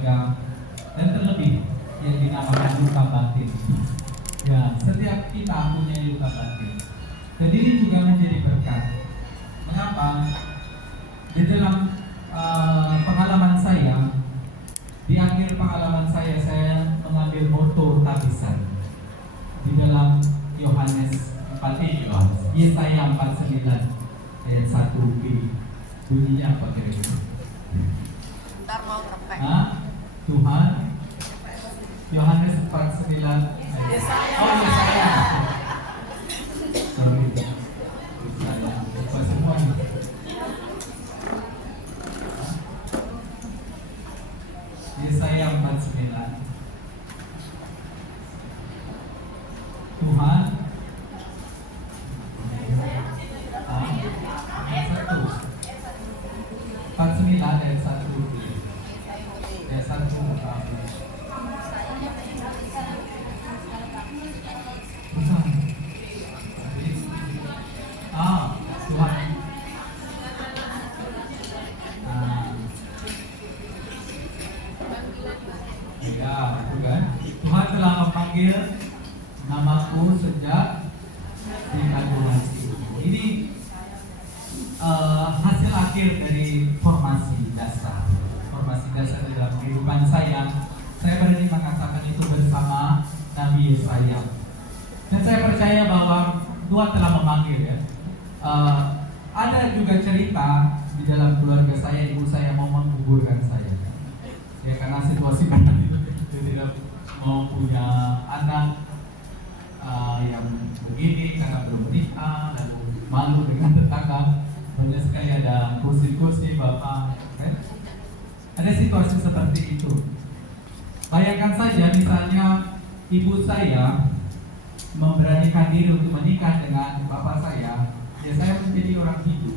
keluarga, dan terlebih yang dinamakan luka batin. Ya, setiap kita punya luka batin. Dan ini juga menjadi berkat. Mengapa? Di dalam pengalaman saya, di akhir pengalaman saya mengambil moto tabisan di dalam Yohanes 4, Yesaya 49 ayat 1b. Bunyinya apa kira-kira? Ntar mau repek. Tuhan, Yohanes 49 Yesaya. Oh, Yesaya. Sorry. Yesaya. Lupa semua. Yesaya 49. Tuhan, ayat 1. 49 ayat 1. Ayat 1. Tuhan. Ya, itu kan. Tuhan telah memanggil namaku sejak di kandungan ibu. Ini hasil akhir dari formasi dasar. Formasi dasar dalam kehidupan saya berani mengatakan itu bersama Nabi Yesaya. Dan saya percaya bahwa Tuhan telah memanggil ya. Ada juga cerita di dalam keluarga saya, ibu saya mau menggugurkan saya. Ya karena situasi mana dia tidak mau punya anak yang begini karena belum nikah, lalu malu dengan tetangga. Banyak sekali ada kursi-kursi bapak, kan? Ada situasi seperti itu. Bayangkan saja misalnya ibu saya memberanikan diri untuk menikah dengan bapak saya, ya saya menjadi orang hidup,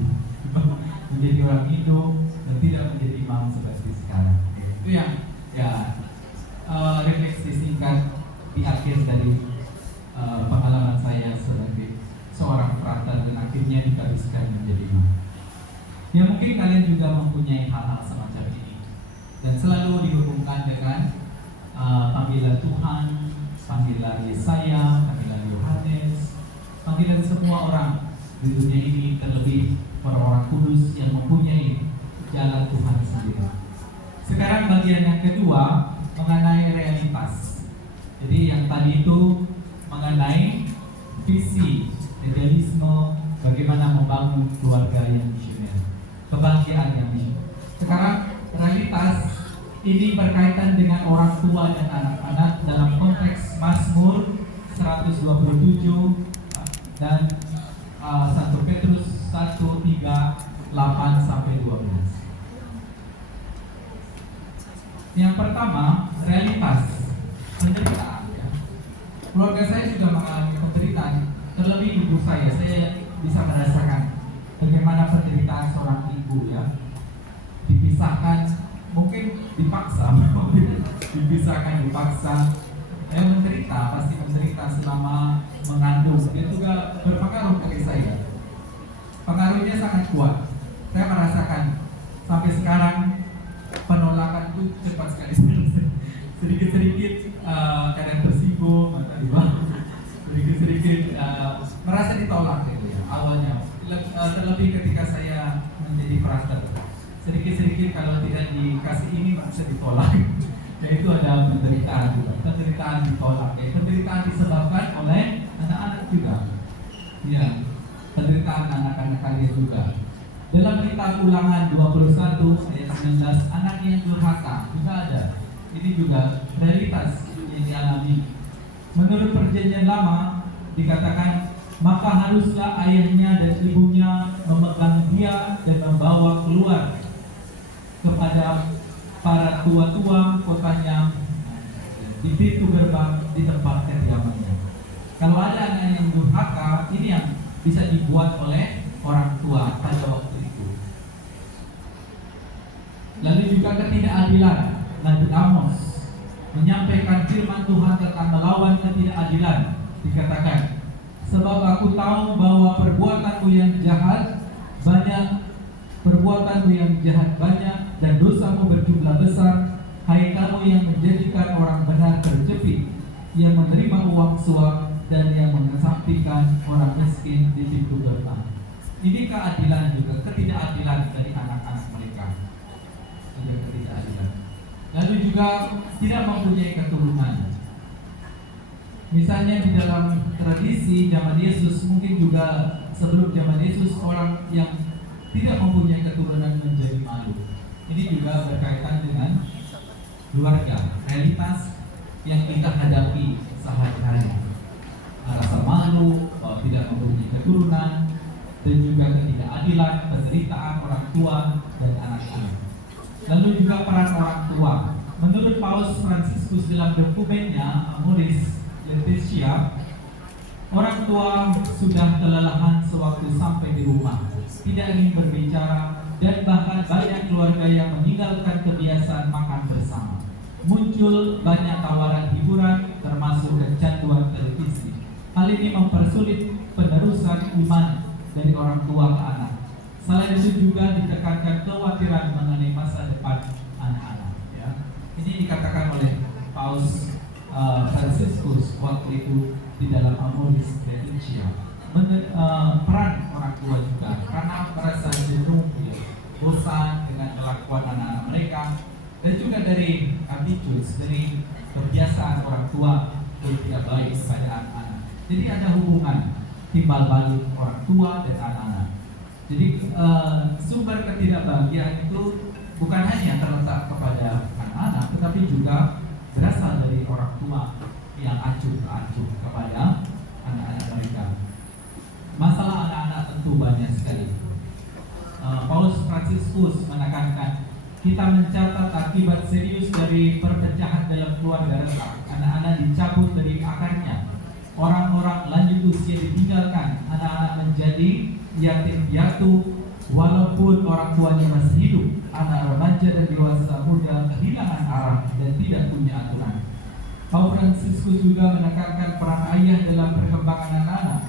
menjadi orang hidup dan tidak menjadi imam seperti sekarang. Itu yang ya refleksi singkat di akhir dari pengalaman saya sebagai seorang frater dan akhirnya dikabiskan menjadi imam. Ya mungkin kalian juga mempunyai hal-hal semacam ini dan selalu dihubungkan dengan panggilan Tuhan, panggilan Yesaya, panggilan Yohanes, panggilan semua orang di dunia ini, terlebih orang-orang kudus yang mempunyai jalan Tuhan sendiri. Sekarang bagian yang kedua mengenai realitas. Jadi yang tadi itu mengenai visi, idealisme, bagaimana membangun keluarga yang misioner, kebahagiaan yang misioner. Sekarang realitas ini berkaitan dengan orang tua dan anak-anak dalam konteks Mazmur 127 dan 1 Petrus 1:3-8-12. Yang pertama, realitas penderitaan. Ya. Keluarga saya juga mengalami penderitaan. Terlebih ibu saya bisa merasakan bagaimana penderitaan seorang ibu ya. Dipisahkan, mungkin dipaksa, dipaksa. Saya menderita, pasti menderita selama mengandung. Dia juga berpengaruh bagi saya. Pengaruhnya sangat kuat. Saya merasakan sampai sekarang penolakan itu cepat sekali. Sedikit-sedikit kadang tersinggung atau di bawah. Sedikit-sedikit merasa ditolak gitu ya. Awalnya, terlebih ketika saya menjadi frater. Sedikit-sedikit kalau tidak dikasih ini merasa ditolak. Yaitu ada penderitaan juga. Penderitaan ditolak. Penderitaan disebabkan oleh anak-anak juga. Ya, penderitaan anak-anak kalian juga. Dalam kitab Ulangan 21 ayat 19, anak yang durhaka juga ada. Ini juga realitas yang dialami. Menurut perjanjian lama dikatakan, maka haruslah ayahnya dan ibunya memegang dia dan membawa keluar kepada para tua-tua kotanya di pintu gerbang di tempat kediamannya. Kalau ada anak yang durhaka, ini yang bisa dibuat oleh orang tua pada waktu itu. Lalu juga ketidakadilan. Nabi Amos menyampaikan firman Tuhan tentang melawan ketidakadilan. Dikatakan, sebab aku tahu bahwa perbuatanmu yang jahat banyak, dan dosamu berjumlah besar, hai yang menjadikan orang benar terjepit, yang menerima uang suap, dan yang mengesampingkan orang miskin di pintu gerbang. Ini keadilan juga, ketidakadilan dari anak-anak mereka. Ada ketidakadilan. Lalu juga tidak mempunyai keturunan. Misalnya di dalam tradisi zaman Yesus, mungkin juga sebelum zaman Yesus, orang yang tidak mempunyai keturunan menjadi malu. Ini juga berkaitan dengan keluarga, realitas yang kita hadapi sehari-hari. Rasa malu, tidak mempunyai keturunan, dan juga ketidakadilan, penderitaan orang tua dan anak-anak. Lalu juga peran orang tua. Menurut Paus Fransiskus dalam dokumennya Amoris Laetitia, orang tua sudah kelelahan sewaktu sampai di rumah, tidak ingin berbicara, dan bahkan banyak keluarga yang meninggalkan kebiasaan makan bersama. Muncul banyak tawaran hiburan, termasuk kecanduan televisi. Hal ini mempersulit penerusan iman dari orang tua ke anak. Selain itu juga ditekankan kekhawatiran mengenai masa depan anak-anak. Ya. Ini dikatakan oleh Paus Fransiskus waktu itu di dalam Amoris Laetitia. Peran orang tua juga, karena merasa jenuh, ya, bosan dengan kelakuan anak-anak mereka, dan juga dari habitus, dari kebiasaan orang tua yang tidak baik kepada anak-anak. Jadi ada hubungan timbal balik orang tua dan anak-anak. Jadi sumber ketidakbahagiaan itu bukan hanya terletak kepada anak-anak, tetapi juga berasal dari orang tua yang acuh kepada anak-anak mereka. Masalah anak-anak tentu banyak sekali. Paus Fransiskus menekankan kita mencatat akibat serius dari perpecahan dalam keluarga retak. Anak-anak dicabut dari akarnya. Orang-orang lanjut usia ditinggalkan. Anak-anak menjadi yatim piatu walaupun orang tuanya masih hidup. Anak remaja dan dewasa muda kehilangan arah dan tidak punya aturan. Paus Fransiskus juga menekankan peran ayah dalam perkembangan anak-anak.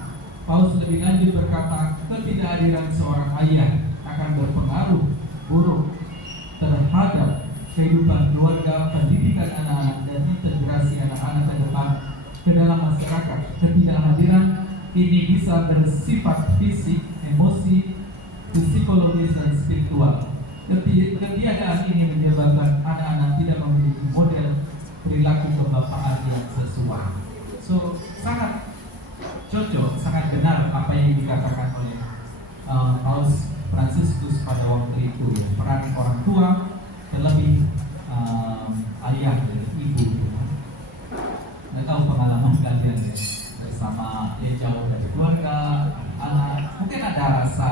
Paus lebih lanjut berkata, ketidakadilan seorang ayah akan berpengaruh buruk terhadap kehidupan keluarga, pendidikan anak-anak, dan integrasi anak-anak ke depan ke dalam masyarakat. Ketidakhadiran ini bisa bersifat fisik, emosi, psikologis, dan spiritual. Ketiadaan ini menyebabkan anak-anak tidak memiliki model perilaku kebapaan yang sesuai. So, sangat cocok, sangat benar apa yang dikatakan oleh Paus Fransiskus pada waktu itu, ya. Peran orang tua, terlebih ayah dan ibu. Nggak tahu pengalaman kalian ya, bersama jauh dari keluarga, anak, mungkin ada rasa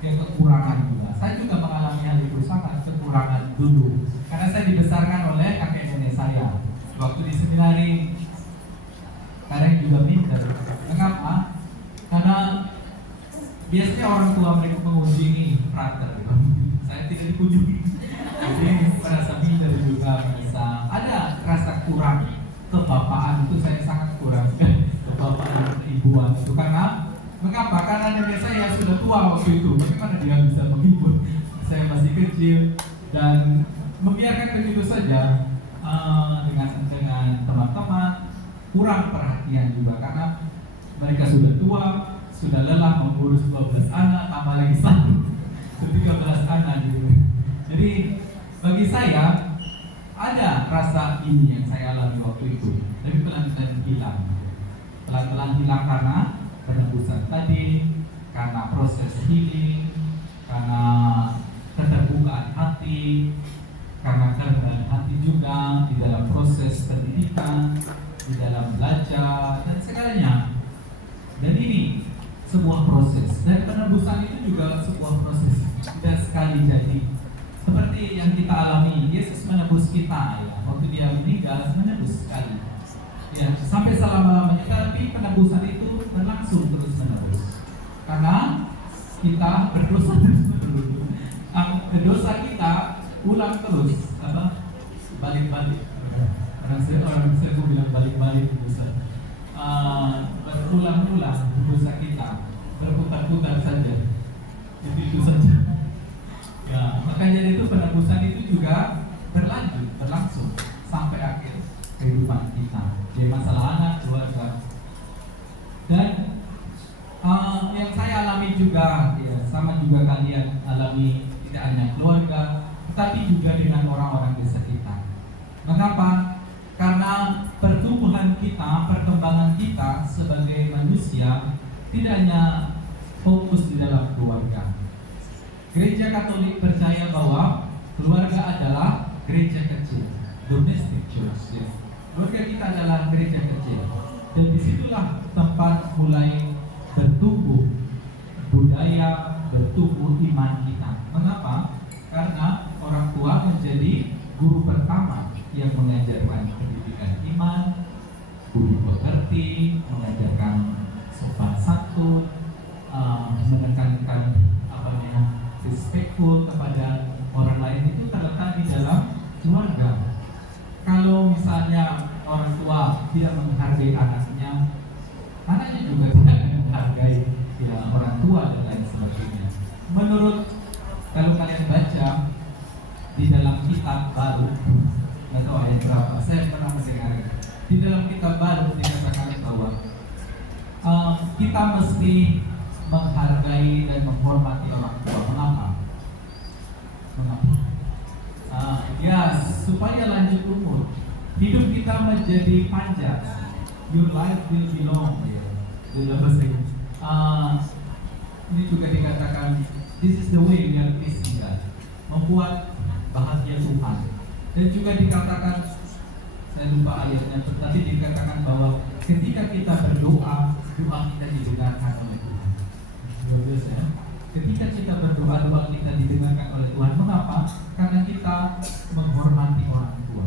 kekurangan juga. Saya juga mengalami hal itu, sangat kekurangan dulu, karena saya dibesarkan oleh kakek nenek saya. Waktu di seminari, kadang juga minder. Mengapa? Karena biasanya orang tua mereka mengunjungi frater, gitu. Saya tidak dikunjungi. Jadi merasa minder juga, merasa ada rasa kurang kebapaan itu. Saya sangat kurang kebapaan ibuan itu. Karena mengapa? Karena nenek saya sudah tua waktu itu. Bagaimana dia bisa menghibur? Saya masih kecil dan membiarkan begitu saja dengan teman-teman. Kurang perhatian juga karena mereka sudah tua, sudah lelah mengurus 12 anak, tambah lagi 13 anak gitu. Jadi bagi saya ada rasa ini yang saya alami waktu itu, tapi pelan-pelan hilang. Pelan-pelan hilang karena penebusan tadi, karena proses healing, karena keterbukaan hati, karena kerendahan hati juga di dalam proses pendidikan, di dalam belajar dan segalanya. Dan ini sebuah proses, dan penebusan itu juga sebuah proses, tidak sekali jadi. Seperti yang kita alami, Yesus menebus kita, ya. Waktu dia meninggal, menebus sekali, ya, sampai selama-lamanya. Tapi penebusan itu berlangsung terus menerus, karena kita berdosa terus menerus. Dosa kita ulang terus, balik-balik. Orang saya bilang balik-balik dosa. Berulang-ulang dosa kita, berputar-putar saja. Jadi itu saja. Ya, makanya itu penebusan itu juga berlangsung sampai kehidupan kita. Jadi masalah anak, keluarga. Dan yang saya alami juga, ya, sama juga kalian alami, tidak hanya keluarga, tetapi juga dengan orang-orang di sekitar. Mengapa? Karena pertumbuhan kita, perkembangan kita sebagai manusia tidak hanya fokus di dalam keluarga. Gereja Katolik percaya bahwa keluarga adalah gereja kecil, domestic church. Ya. Keluarga kita adalah gereja kecil, dan disitulah tempat mulai bertumbuh budaya, bertumbuh iman kita. Mengapa? Karena orang tua menjadi guru pertama yang mengajarkan pendidikan iman, budi pekerti, mengajarkan sopan santun, menekankan respectful kepada orang lain. Itu terletak di dalam keluarga. Kalau misalnya orang tua tidak menghargai anaknya, anaknya juga tidak akan menghargai ya, orang tua dan lain sebagainya. Menurut, kalau kalian baca di dalam kitab baru, nggak tahu ayat berapa, saya pernah mendengar di dalam kitab baru dikatakan bahwa kita mesti menghargai dan menghormati orang tua. Mengapa? Ya, supaya lanjut umur, hidup kita menjadi panjang. Your life will be long. Ini juga dikatakan, this is the way we are pleasing God, membuat bahagia Tuhan. Dan juga dikatakan, saya lupa ayatnya, tetapi dikatakan bahwa ketika kita berdoa, doa kita didengarkan oleh Tuhan. Ya. Ketika kita berdoa, doa kita didengarkan oleh Tuhan. Mengapa? Karena kita menghormati orang tua.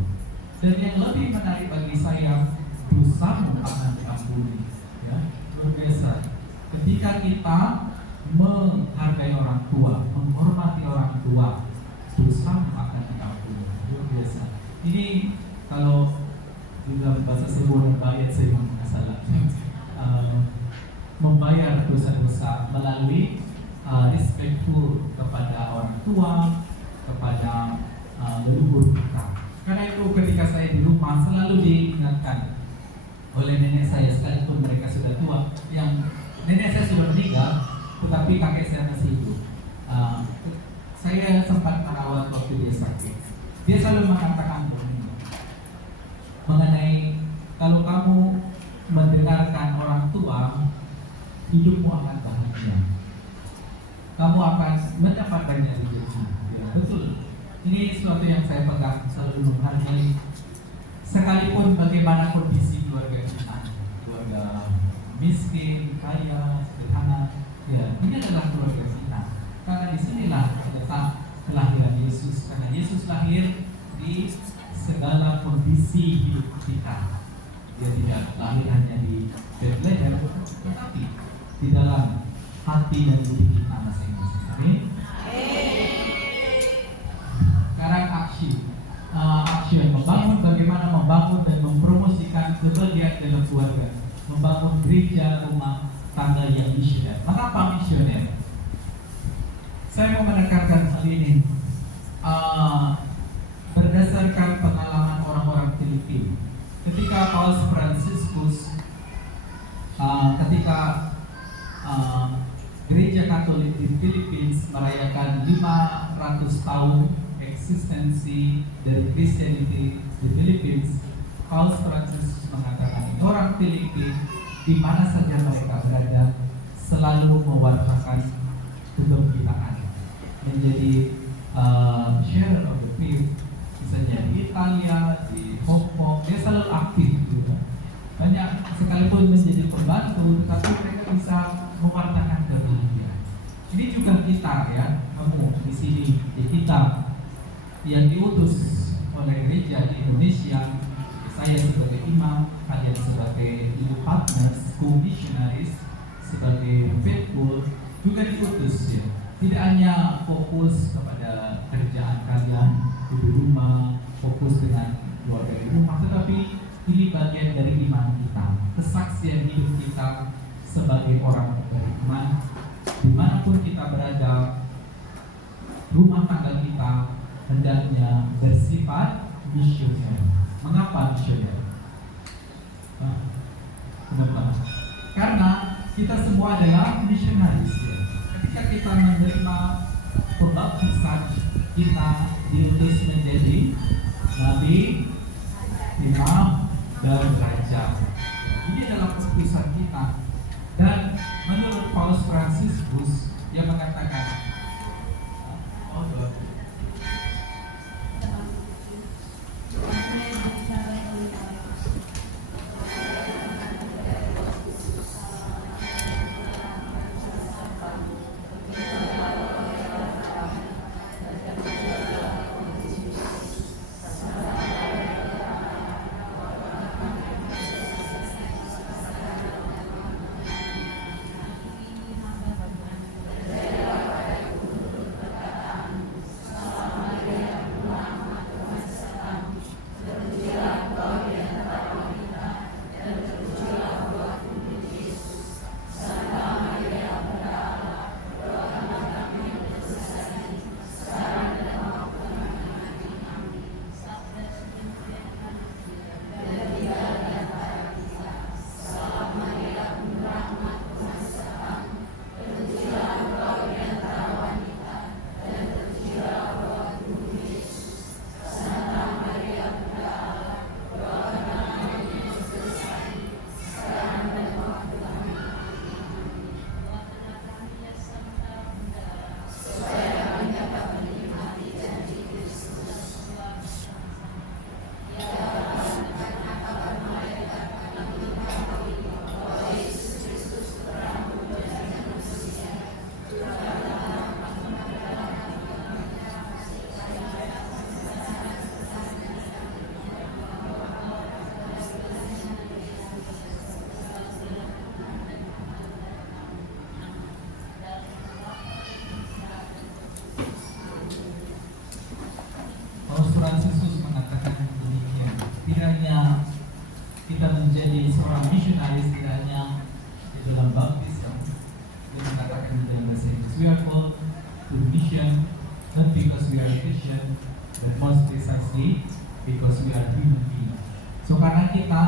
Dan yang lebih menarik bagi saya, dosamu akan diampuni. Ya, luar biasa. Ketika kita menghargai orang tua, menghormati orang tua, dosamu akan diampuni. Luar biasa. Ini kalau di dalam bahasa Seboran bayat, saya nggak salah, membayar dosa-dosa melalui respectful kepada orang tua, kepada leluhur kita. Karena itu ketika saya di rumah selalu diingatkan oleh nenek saya, sekalipun mereka sudah tua, yang nenek saya sudah meninggal, tetapi kakek saya masih hidup. Saya sempat merawat waktu dia sakit. Dia selalu mengatakan mengenai kalau kamu mendengarkan orang tua, hidupmu akan bahagia. Kamu akan mendapat banyak rezeki. Ya, betul. Ini sesuatu yang saya pegang, selalu menghargai. Sekalipun bagaimana kondisi keluarga kita, keluarga miskin, kaya, sederhana, ya, ini adalah keluarga kita. Karena disinilah letak kelahiran Yesus. Karena Yesus lahir di segala kondisi hidup kita. Dia tidak lahir hanya di Bethlehem, tetapi di dalam hati dan budi kita masing-masing. Amin. Sekarang action membangun, bagaimana membangun dan mempromosikan kebahagiaan dalam keluarga, membangun gereja rumah tangga yang misioner. Mengapa misioner? Saya mau menekankan hal ini berdasarkan pengalaman orang-orang Filipina. Ketika Paus Fransiskus, ketika Gereja Katolik di Philippines merayakan 500 tahun eksistensi dari Christianity di Philippines, Paus Fransiskus mengatakan orang Filipina di mana saja mereka berada selalu mewartakan kegembiraan, menjadi share of the faith. Misalnya di Italia, di Hong Kong, dia selalu aktif juga. Banyak sekalipun menjadi pembantu, tetapi mereka bisa mewartakan kebahagiaan. Ini juga kita, ya, kamu di sini, di kita yang diutus oleh gereja di Indonesia. Saya sebagai imam, kalian sebagai ibu partners, co-missionaries, sebagai faithful juga diutus, ya. Tidak hanya fokus kepada kerjaan kalian di rumah, fokus dengan keluarga di rumah, tetapi ini bagian dari iman kita, kesaksian hidup kita sebagai orang beriman. Dimanapun kita berada, rumah tangga kita hendaknya bersifat misioner. Mengapa? Kenapa missionary? Kenapa? Karena kita semua adalah missionaris ya. Ketika kita menerima pembaptisan, kita diutus menjadi nabi, imam, dan raja. Ini adalah keputusan kita. Dan menurut Paus Fransiskus yang mengatakan, Fransiskus mengatakan demikian. Tidak hanya kita menjadi seorang misionaris, tidak hanya di dalam baptisan, dia mengatakan di dalam bahasa Inggris, we are called to mission not because we are Christian, but most precisely because we are human beings. So karena kita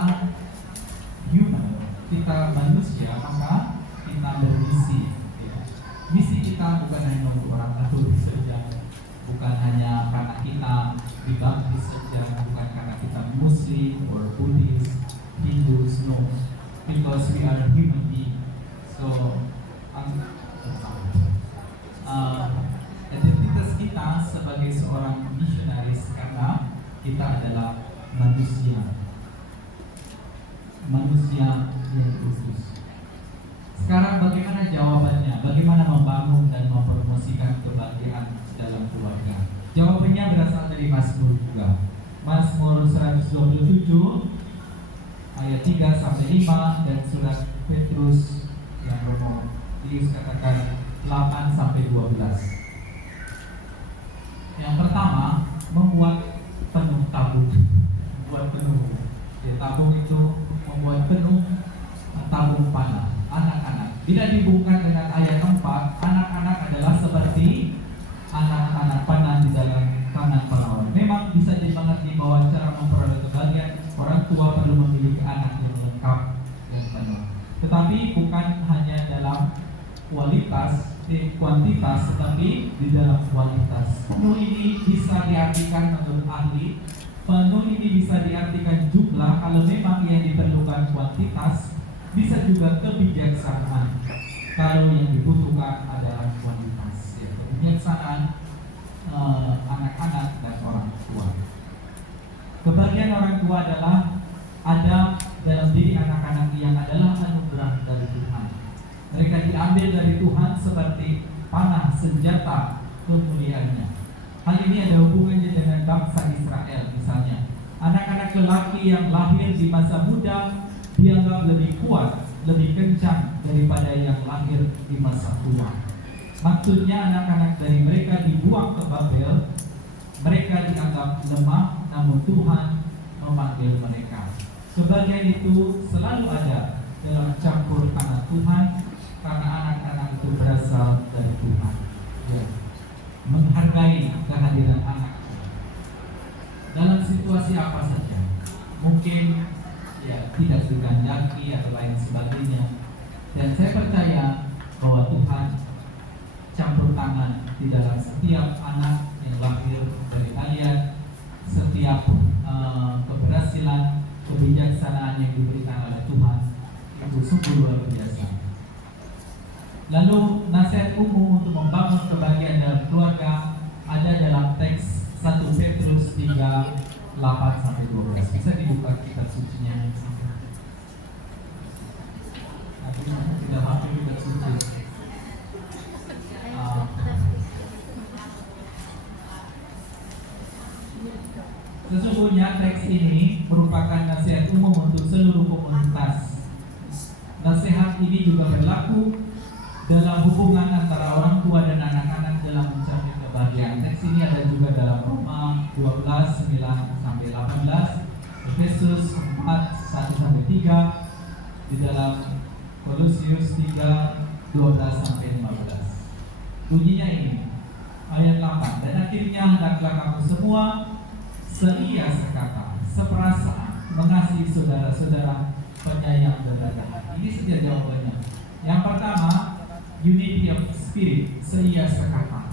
human, kita manusia, maka kita bermisi. Misi kita bukan hanya untuk orang Katolik saja, bukan hanya karena kita dibaptis saja, bukan karena kita Muslim or Buddhist, Hindus, no, because we are human beings. So, identitas kita sebagai seorang misionaris karena kita adalah manusia yang khusus. Sekarang bagaimana jawabannya? Bagaimana membangun dan mempromosikan kebahagiaan dalam keluarga? Jawabannya berasal dari Mazmur juga. Mazmur 127 ayat 3 sampai 5 dan surat Petrus yang Romo katakan 8 sampai 12. Yang pertama, membuat penuh tabung. Membuat penuh. Ya, tabung itu membuat penuh tabung panah. Anak-anak. Bila dihubungkan dengan ayat 4, anak-anak adalah seperti anak-anak panah di dalam tangan Firaun. Memang bisa dimengerti bahwa cara memperoleh kebahagiaan orang tua perlu memiliki anak yang lengkap dan penuh. Tetapi bukan hanya dalam kuantitas, tetapi di dalam kualitas. Penuh ini bisa diartikan menurut ahli, penuh ini bisa diartikan jumlah kalau memang yang diperlukan kuantitas, bisa juga kebijaksanaan kalau yang dibutuhkan adalah kualitas. Ya, kebijaksanaan anak-anak dan orang tua. Kebahagiaan orang tua adalah ada dalam diri anak-anak yang adalah anugerah dari Tuhan. Mereka diambil dari Tuhan seperti panah senjata kemuliaannya. Hal ini ada hubungannya dengan bangsa Israel misalnya. Anak-anak lelaki yang lahir di masa muda dianggap lebih kuat, lebih kencang daripada yang lahir di masa tua. Maksudnya anak-anak dari mereka dibuang ke Babel, mereka dianggap lemah, namun Tuhan memanggil mereka. Kebahagiaan itu selalu ada dalam campur anak Tuhan, karena anak-anak itu berasal dari Tuhan. Ya. Menghargai kehadiran anak dalam situasi apa saja. mungkin ya tidak digandaki atau lain sebagainya. Dan saya percaya bahwa Tuhan campur tangan di dalam setiap anak yang lahir dari kalian, setiap keberhasilan, kebijaksanaan yang diberikan oleh Tuhan itu sungguh luar biasa. Lalu nasihat umum untuk membangun kebahagiaan dalam keluarga ada dalam teks 1 Petrus 3:8-12. Bisa dibuka kitab sucinya. Tidak hafal kitab suci. Sesungguhnya teks ini merupakan nasihat umum untuk seluruh komunitas. Nasihat ini juga berlaku dalam hubungan antara orang tua dan anak-anak dalam mencapai kebahagiaan. Teks ini ada juga dalam Roma 12:9-18, Efesus 4:1-3, di dalam Kolosius 3:12-15. Bunyinya ini, ayat 8. Dan akhirnya hendaklah kamu semua seia sekata, seperasaan, mengasihi saudara-saudara, penyayang berbagi hati. Ini saja jawabannya. Yang pertama, unity of spirit, seia sekata.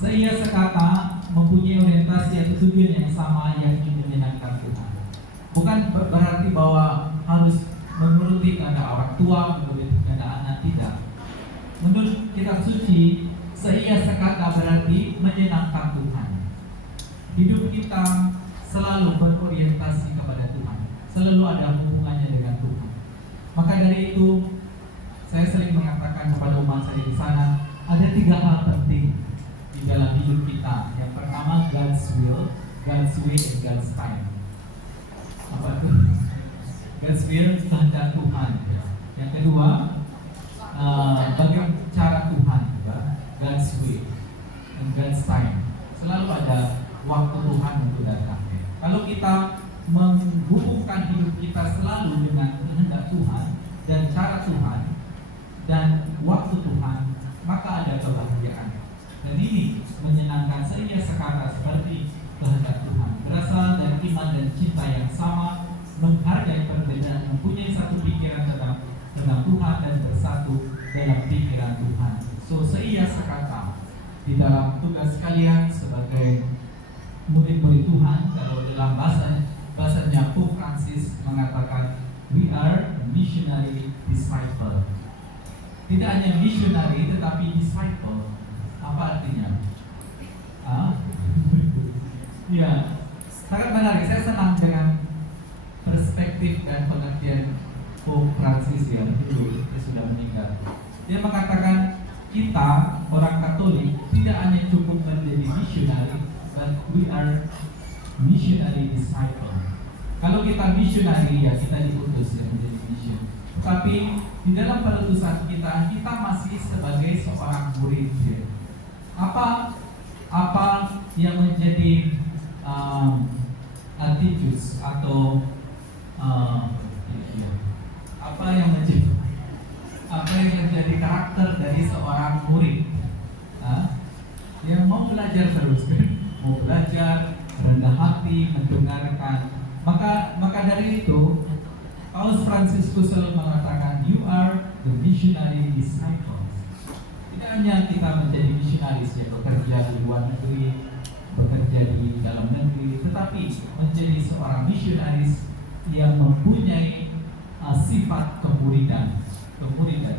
Seia sekata mempunyai orientasi atau tujuan yang sama, yang ingin menyenangkan Tuhan. Bukan berarti bahwa harus menuruti kehendak orang tua, menuruti kehendak anak, tidak. Menurut kitab suci, seia sekata berarti menyenangkan Tuhan. Hidup kita selalu berorientasi kepada Tuhan, selalu ada hubungannya dengan Tuhan. Maka dari itu, saya sering mengatakan kepada umat saya di sana, ada 3 hal penting di dalam hidup kita. Yang pertama, God's will, God's way, and God's time. Apa itu? God's will, kehendak Tuhan. Yang kedua, bagaimana cara Tuhan, God's way, and God's time. Selalu ada waktu Tuhan untuk datang. Kalau kita menghubungkan hidup kita selalu dengan kehendak Tuhan dan cara Tuhan dan waktu Tuhan, maka ada kebahagiaan. Dan ini menyenangkan saya sekata seperti kehendak Tuhan, berasal dari iman dan cinta yang sama, menghargai perbedaan, mempunyai satu pikiran tentang Tuhan dan bersatu dalam pikiran Tuhan. So seia sekata di dalam tugas kalian sebagai murid-murid Tuhan. Kalau dalam bahasanya Pope Francis mengatakan, we are missionary disciple. Tidak hanya missionary tetapi disciple. Apa artinya? Ya, sangat menarik. Saya senang dengan perspektif dan pengertian Pope Francis yang dulu sudah meninggal. Dia mengatakan kita orang Katolik tidak hanya cukup menjadi missionary, but we are missionary disciple. Kalau kita missionary, ya kita diutus ya menjadi mission. Tapi di dalam perutusan kita masih sebagai seorang murid. Ya. Apa yang menjadi attitudes atau apa yang menjadi karakter dari seorang murid? Yang mau belajar terus, mau belajar, rendah hati, mendengarkan. Maka dari itu, Paus Fransiskus selalu mengatakan, you are the missionary disciples. Tidak hanya kita menjadi misionaris ya, bekerja di luar negeri, bekerja di dalam negeri, tetapi menjadi seorang misionaris yang mempunyai sifat kemuridan, punya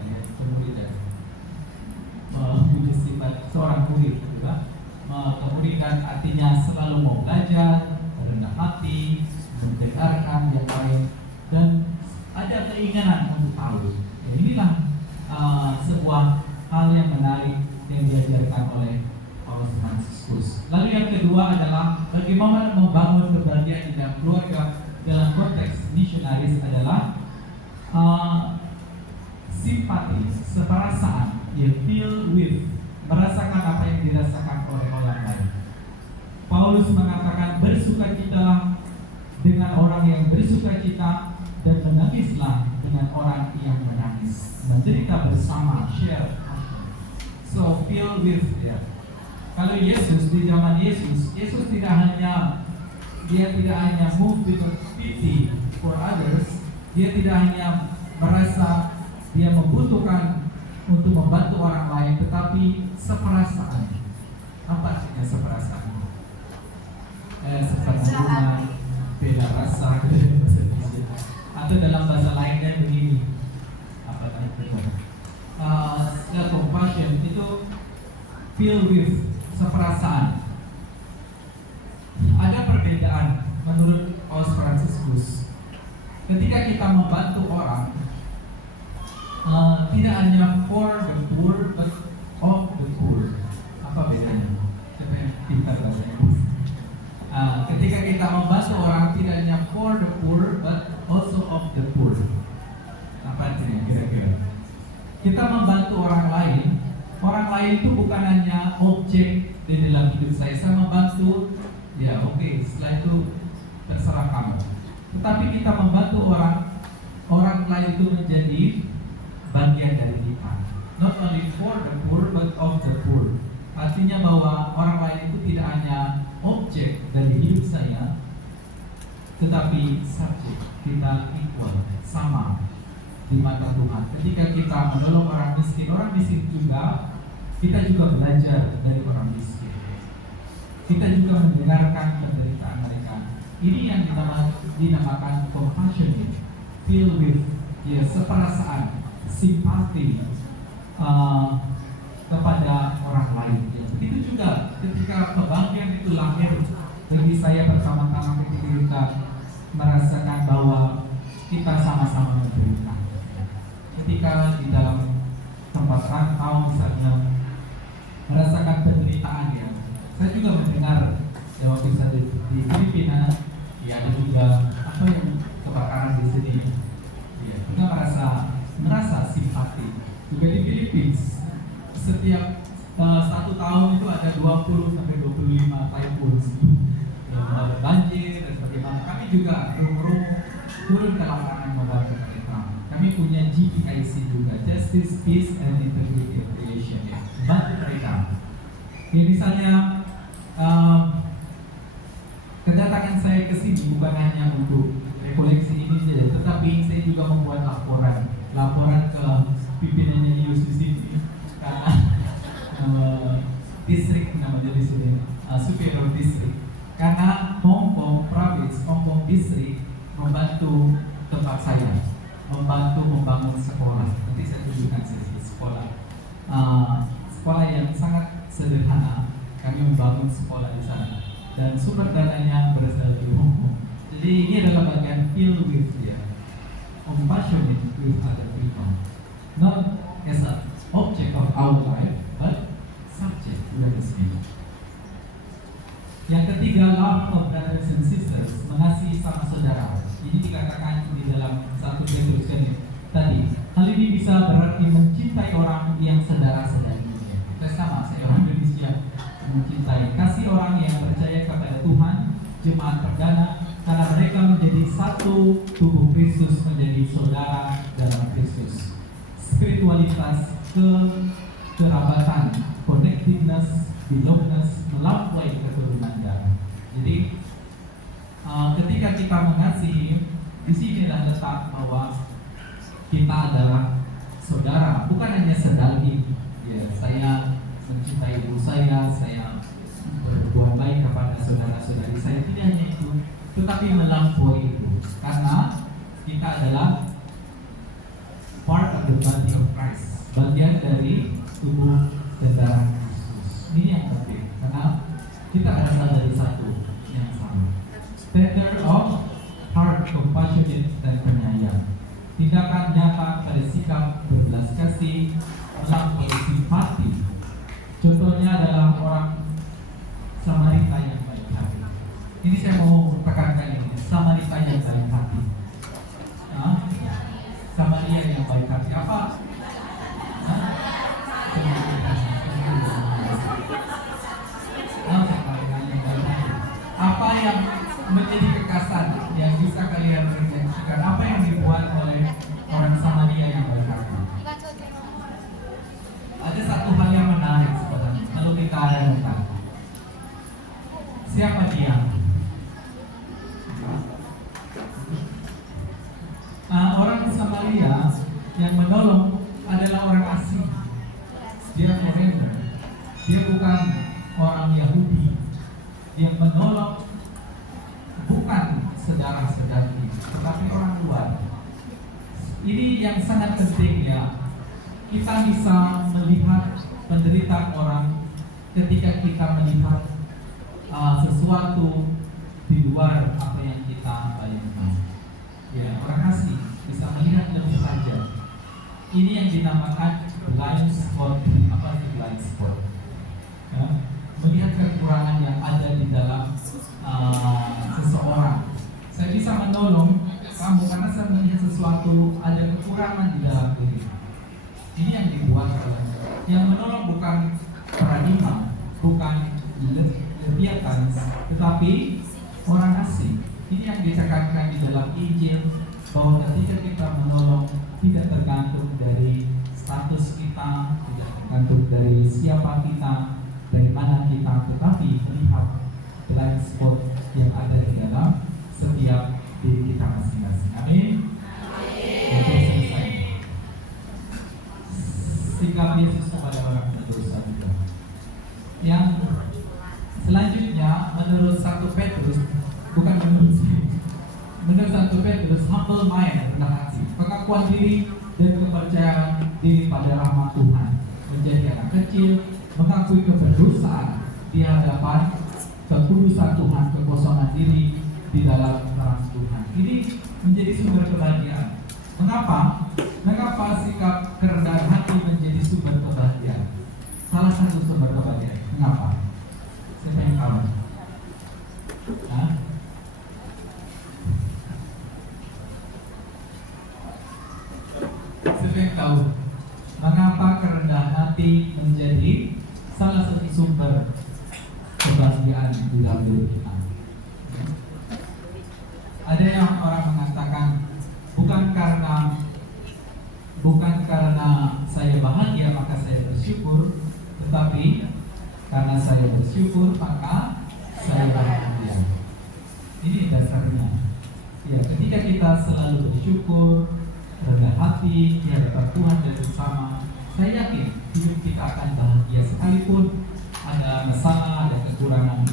sifat seorang murid juga. Kemuridan artinya selalu mau belajar, rendah hati, mendengarkan yang lain, dan ada keinginan untuk tahu. Ya, inilah sebuah hal yang menarik yang diajarkan oleh Paus Fransiskus. Lalu yang kedua adalah bagaimana membangun kebahagiaan di dalam keluarga dalam konteks misionaris adalah simpati, seperasaan, feel with, merasakan apa yang dirasakan oleh orang lain. Paulus mengatakan, bersukacitalah dengan orang yang bersukacita dan menangislah dengan orang yang menangis. Menderita bersama, share. So feel with, ya. Kalau Yesus, di zaman Yesus tidak hanya dia tidak hanya move because pity for others, dia tidak hanya merasa dia membutuhkan untuk membantu orang lain, tetapi seperasaan. Apa artinya seperasaan? Seperasaan beda rasa atau dalam bahasa lainnya begini, apa namanya? Compassion itu feel with, seperasaan. Ada perbedaan menurut Paus Fransiskus. Ketika kita membantu orang, tidak hanya for the poor but of the poor. Apa bedanya? Siapa yang pintar bahasa Inggris? Ketika kita membantu orang, tidak hanya for the poor but also of the poor. Apa artinya kira-kira? Kita membantu orang lain itu bukan hanya objek di dalam hidup saya. Saya membantu, ya oke, setelah itu terserah kamu. Tetapi kita membantu orang lain itu menjadi bagian dari kita. Not only for the poor but of the poor. Artinya bahwa orang lain itu tidak hanya objek dari hidup saya, tetapi subjek. Kita equal, sama di mata Tuhan. Ketika kita menolong orang miskin juga, kita juga belajar dari orang miskin. Kita juga mendengarkan penderitaan mereka. Ini yang dinamakan compassionate, feel with, ya, seperasaan, simpati kepada orang lain. Ya, begitu juga ketika kebangkitan itu lahir bagi saya bersama-sama, ketika kita merasakan bahwa kita sama-sama menderita. Ketika di dalam tempat rantau misalnya merasakan penderitaan, ya, saya juga mendengar ya, waktu saya di Filipina, ya, ada juga apa yang kebakaran di sini, ya, kita merasa simpati. Juga di Philippines setiap 1 tahun itu ada 20 sampai 25 typhoons, ya, banjir dan sebagainya. Kami juga turun ke lapangan membantu mereka. Kami punya GPIC juga, Justice, Peace and Integrity Creation, ya, bantu mereka. Ya, misalnya kedatangan saya ke sini bukan hanya untuk rekoleksi ini saja, tetapi saya juga membuat laporan ke pimpinannya Yus di sini, karena distrik namanya di sini, superior distrik, karena Hong Kong province, Hong Kong distrik membantu tempat saya, membantu membangun sekolah. Nanti saya tunjukkan sesi sekolah, sekolah yang sangat sederhana. Kami membangun sekolah di sana dan sumber dananya berasal dari Hong Kong. Jadi ini adalah bagian feel with, ya, compassionate with other people, not as an object of our life but subject to the same. Yang ketiga, love of brothers and sisters, mengasihi sama saudara. Ini dikatakan di dalam 1 Petrus tadi. Hal ini bisa berarti mencintai orang yang saudara-saudarinya. Kita sama, saya orang Indonesia, mencintai, kasih orang yang percaya kepada Tuhan, jemaat perdana, karena mereka menjadi satu tubuh Kristus, menjadi saudara dalam Kristus. Spiritualitas, kerabatan, connectedness, belongingness melampaui keturunan darah. Jadi ketika kita mengasihi, di sinilah letak bahwa kita adalah saudara, bukan hanya sedaging. Ya, saya mencintai ibu saya berbuat baik kepada saudara-saudari saya, tidak hanya itu, tetapi melampaui itu, karena kita adalah part of the body of Christ, bagian dari tubuh dan darah Kristus. Ini yang penting, karena kita berasal dari satu yang sama. Tender of heart, compassionate dan penyayang, tindakan nyata pada sikap berbelas kasih, melampaui simpati. Contohnya adalah orang Samarita yang baik hati. Ini saya mau tekankan ini, Samarita yang baik hati. Samaria yang baik hati apa? Apa yang menjadi kekasan yang bisa kalian refleksikan? Apa yang dibuat oleh orang Samaria yang baik hati? Ada satu hal yang menarik sebenarnya kalau kita renungkan. Siapa dia? saya yang menolong adalah orang asing. Dia foreigner. Dia bukan orang Yahudi. Yang menolong bukan saudara-saudari, tetapi orang luar. Ini yang sangat penting ya. Kita bisa melihat penderitaan orang ketika kita melihat sesuatu di luar apa yang kita bayangkan. Ya, orang asing bisa melihat lebih tajam. Ini yang dinamakan blind spot. Apa itu blind spot? Ya, melihat kekurangan yang ada di dalam seseorang. Saya bisa menolong kamu karena saya melihat sesuatu ada kekurangan di dalam diri. Ini yang dibuat oleh yang menolong bukan paradigma, bukan Leviathan, tetapi orang asing. Ini yang ditekankan di dalam Injil bahwa ketika kita menolong tidak tergantung dari status kita, tidak tergantung dari siapa kita, dari mana kita, tetapi melihat blind spot yang ada di dalam setiap diri kita masing-masing. Amin. Oke, selesai. Sikap Yesus kepada orang berdosa juga. Yang selanjutnya menurut 1 Petrus, bukan menurut 1 Petrus, humble mind, rendah hati, pengakuan diri dan kepercayaan diri pada rahmat Tuhan, menjadi anak kecil, mengakui keberdosaan di hadapan kekudusan Tuhan, kekosongan diri di dalam terang Tuhan. Ini menjadi sumber kebahagiaan. Mengapa? Mengapa sikap kerendahan hati menjadi sumber kebahagiaan? Salah satu sumber kebahagiaan. Mengapa? Siapa yang tahu? Hah? Siapa yang tahu? Mengapa kerendahan hati menjadi salah satu sumber kebahagiaan di dalam diri kita? Ada yang orang mengatakan bukan karena saya bahagia maka saya bersyukur, tetapi karena saya bersyukur maka saya bahagia. Ini dasarnya. Ya, ketika kita selalu bersyukur, rendah hati di hadapan Tuhan dan bersama, saya yakin hidup kita akan bahagia sekalipun ada masalah, ada kekurangan.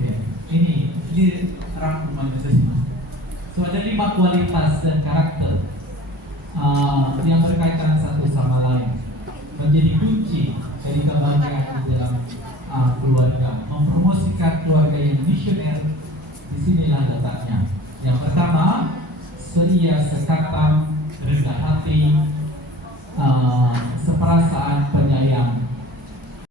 Ya, ini rangkuman besarnya. So ada 5 kualitas dan karakter yang berkaitan satu sama lain, menjadi kunci dari kebahagiaan di dalam keluarga, mempromosikan keluarga yang misioner. Disinilah letaknya. Yang pertama, seria, sekata, rendah hati, seperasa,